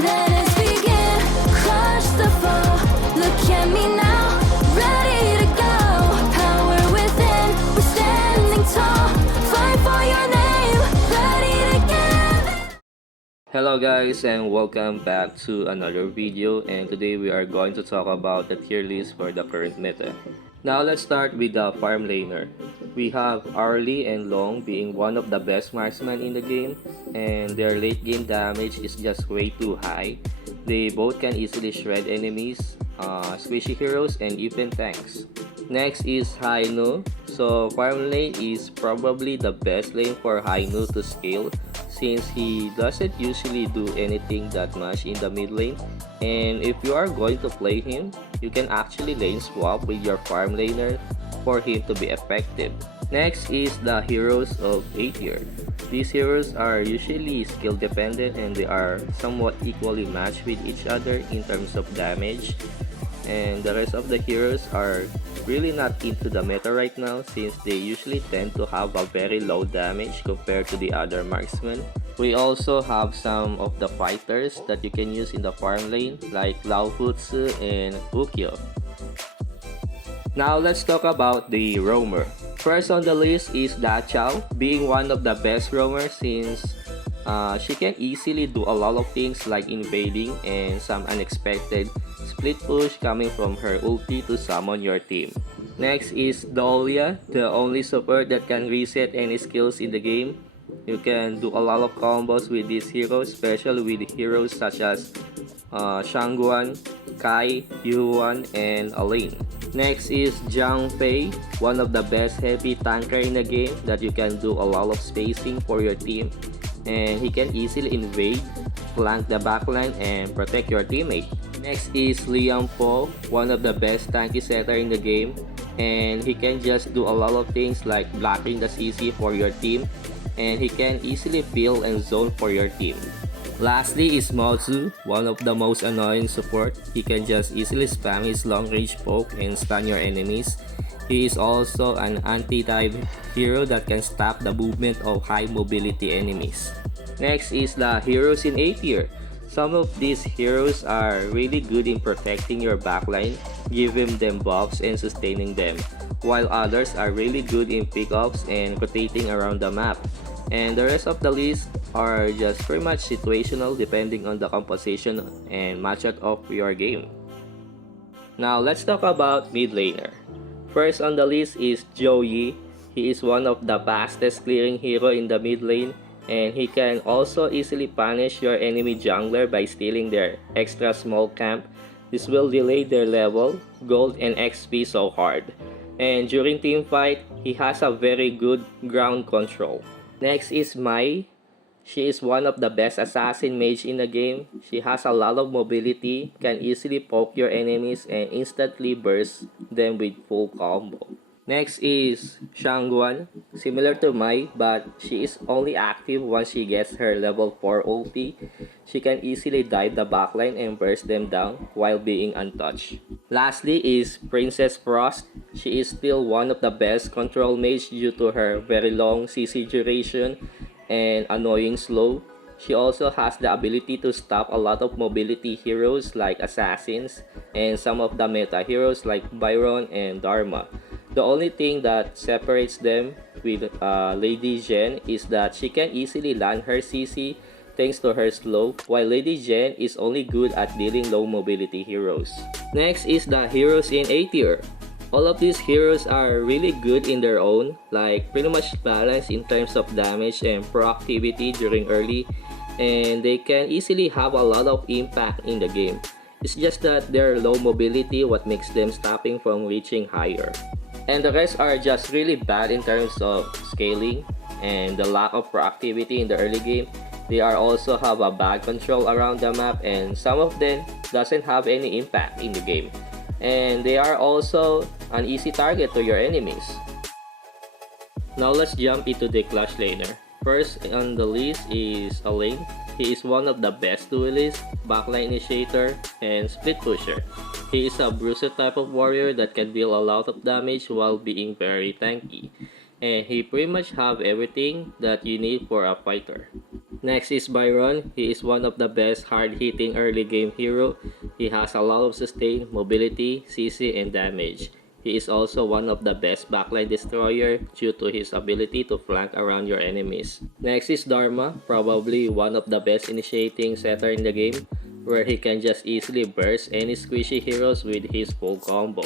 let us begin. Crush the foe, look at me now, ready to go. Power within, we're standing tall. Fight for your name, ready to give it. Hello guys and welcome back to another video, and today we are going to talk about the tier list for the current meta. Now let's start with the farm laner. We have Arlie and Long being one of the best marksmen in the game, and their late game damage is just way too high. They both can easily shred enemies, squishy heroes, and even tanks. Next is Hainu. So farm lane is probably the best lane for Hainu to scale, since he doesn't usually do anything that much in the mid lane, and if you are going to play him, you can actually lane swap with your farm laner for him to be effective. Next is the heroes of A tier. These heroes are usually skill dependent, and they are somewhat equally matched with each other in terms of damage, and the rest of the heroes are really not into the meta right now, since they usually tend to have a very low damage compared to the other marksmen. We also have some of the fighters that you can use in the farm lane, like Laofutsu and Ukyo. Now let's talk about the roamer. First on the list is Da Chao, being one of the best roamers, since she can easily do a lot of things like invading and some unexpected split push coming from her ulti to summon your team. Next is Dahlia, the only support that can reset any skills in the game. You can do a lot of combos with this hero, especially with heroes such as Shangguan, Kai, Yuan, and Elaine. Next is Zhang Fei, one of the best heavy tanker in the game that you can do a lot of spacing for your team, and he can easily invade, flank the backline, and protect your teammate. Next is Liang Po, one of the best tanky setter in the game, and he can just do a lot of things like blocking the CC for your team, and he can easily peel and zone for your team. Lastly is Mozu, one of the most annoying support. He can just easily spam his long range poke and stun your enemies. He is also an anti-dive hero that can stop the movement of high mobility enemies. Next is the heroes in A tier. Some of these heroes are really good in protecting your backline, giving them buffs and sustaining them, while others are really good in pickups and rotating around the map. And the rest of the list are just pretty much situational depending on the composition and matchup of your game. Now let's talk about mid laner. First on the list is Joey. He is one of the fastest clearing hero in the mid lane, and he can also easily punish your enemy jungler by stealing their extra small camp. This will delay their level, gold, and XP so hard. And during team fight, he has a very good ground control. Next is Mai. She is one of the best assassin mage in the game. She has a lot of mobility, can easily poke your enemies, and instantly burst them with full combo. Next is Shangguan, similar to Mai, but she is only active once she gets her level 4 ulti. She can easily dive the backline and burst them down while being untouched. Lastly is Princess Frost. She is still one of the best control mage due to her very long CC duration and annoying slow. She also has the ability to stop a lot of mobility heroes like assassins and some of the meta heroes like Byron and Dharma. The only thing that separates them with Lady Zhen is that she can easily land her CC thanks to her slow, while Lady Zhen is only good at dealing low mobility heroes. Next is the heroes in A tier. All of these heroes are really good in their own, like pretty much balanced in terms of damage and proactivity during early, and they can easily have a lot of impact in the game. It's just that their low mobility what makes them stopping from reaching higher. And the rest are just really bad in terms of scaling and the lack of proactivity in the early game. They are also have a bad control around the map, and some of them doesn't have any impact in the game. And they are also an easy target to your enemies. Now let's jump into the clutch laner. First on the list is Elaine. He is one of the best duelists, backline initiator, and split pusher. He is a bruiser type of warrior that can deal a lot of damage while being very tanky, and he pretty much have everything that you need for a fighter. Next is Byron. He is one of the best hard-hitting early game hero. He has a lot of sustain, mobility, CC, and damage. He is also one of the best backline destroyer due to his ability to flank around your enemies. Next is Dharma, probably one of the best initiating setter in the game, where he can just easily burst any squishy heroes with his full combo.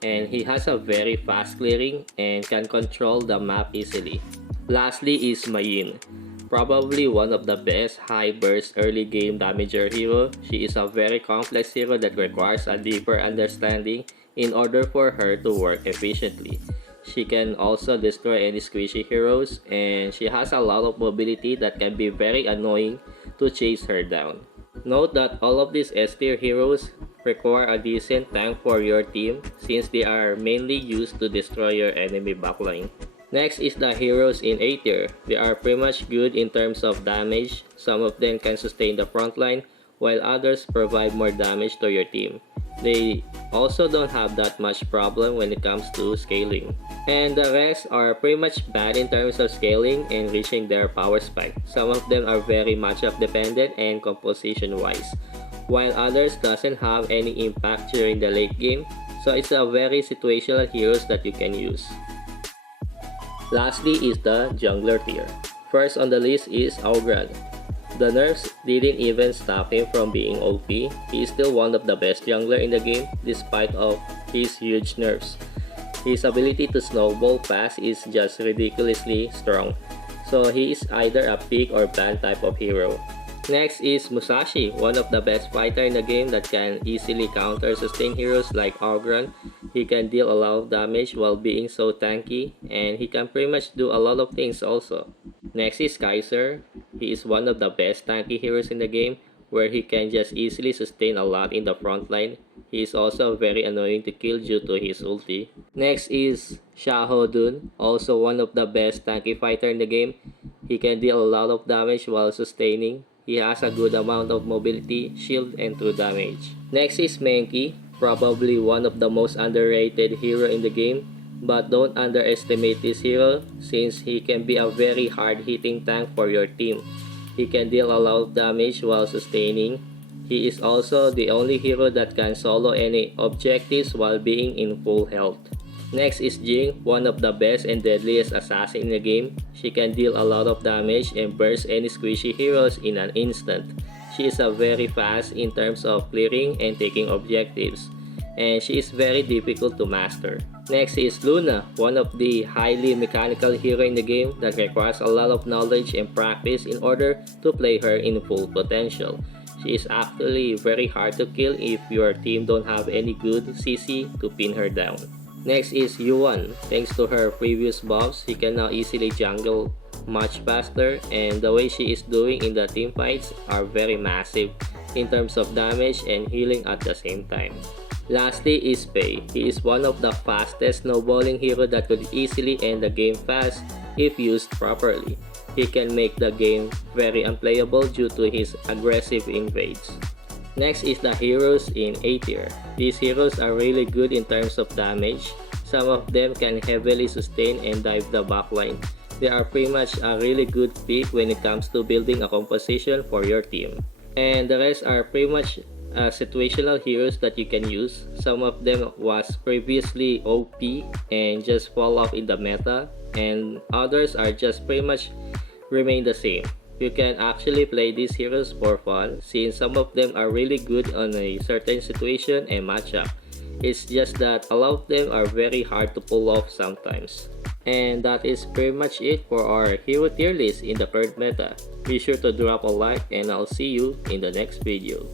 And he has a very fast clearing and can control the map easily. Lastly is Mayin, probably one of the best high burst early game damager hero. She is a very complex hero that requires a deeper understanding in order for her to work efficiently. She can also destroy any squishy heroes, and she has a lot of mobility that can be very annoying to chase her down. Note that all of these S tier heroes require a decent tank for your team since they are mainly used to destroy your enemy backline. Next is the heroes in A tier. They are pretty much good in terms of damage. Some of them can sustain the front line, while others provide more damage to your team. They also don't have that much problem when it comes to scaling. And the rest are pretty much bad in terms of scaling and reaching their power spike. Some of them are very matchup dependent and composition wise, while others doesn't have any impact during the late game, so it's a very situational heroes that you can use. Lastly is the jungler tier. First on the list is Ograd. The nerfs didn't even stop him from being OP. He is still one of the best jungler in the game despite of his huge nerfs. His ability to snowball fast is just ridiculously strong, so he is either a pick or ban type of hero. Next is Musashi, one of the best fighter in the game that can easily counter sustain heroes like Ograd. He can deal a lot of damage while being so tanky, and he can pretty much do a lot of things also. Next is Kaiser. He is one of the best tanky heroes in the game, where he can just easily sustain a lot in the front line. He is also very annoying to kill due to his ulti. Next is Xiahou Dun, also one of the best tanky fighter in the game. He can deal a lot of damage while sustaining. He has a good amount of mobility, shield, and true damage. Next is Mankey, probably one of the most underrated hero in the game, but don't underestimate this hero since he can be a very hard-hitting tank for your team. He can deal a lot of damage while sustaining. He is also the only hero that can solo any objectives while being in full health. Next is Jing, one of the best and deadliest assassins in the game. She can deal a lot of damage and burst any squishy heroes in an instant. She is very fast in terms of clearing and taking objectives, and she is very difficult to master. Next is Luna, one of the highly mechanical hero in the game that requires a lot of knowledge and practice in order to play her in full potential. She is actually very hard to kill if your team don't have any good CC to pin her down. Next is Yuan. Thanks to her previous buffs, she can now easily jungle much faster, and the way she is doing in the team fights are very massive in terms of damage and healing at the same time. Lastly is Pei. He is one of the fastest snowballing hero that could easily end the game fast if used properly. He can make the game very unplayable due to his aggressive invades. Next is the heroes in A tier. These heroes are really good in terms of damage. Some of them can heavily sustain and dive the backline. They are pretty much a really good pick when it comes to building a composition for your team. And the rest are pretty much situational heroes that you can use. Some of them was previously OP and just fall off in the meta, and others are just pretty much remain the same. You can actually play these heroes for fun since some of them are really good on a certain situation and matchup. It's just that a lot of them are very hard to pull off sometimes. And that is pretty much it for our hero tier list in the current meta. Be sure to drop a like and I'll see you in the next video.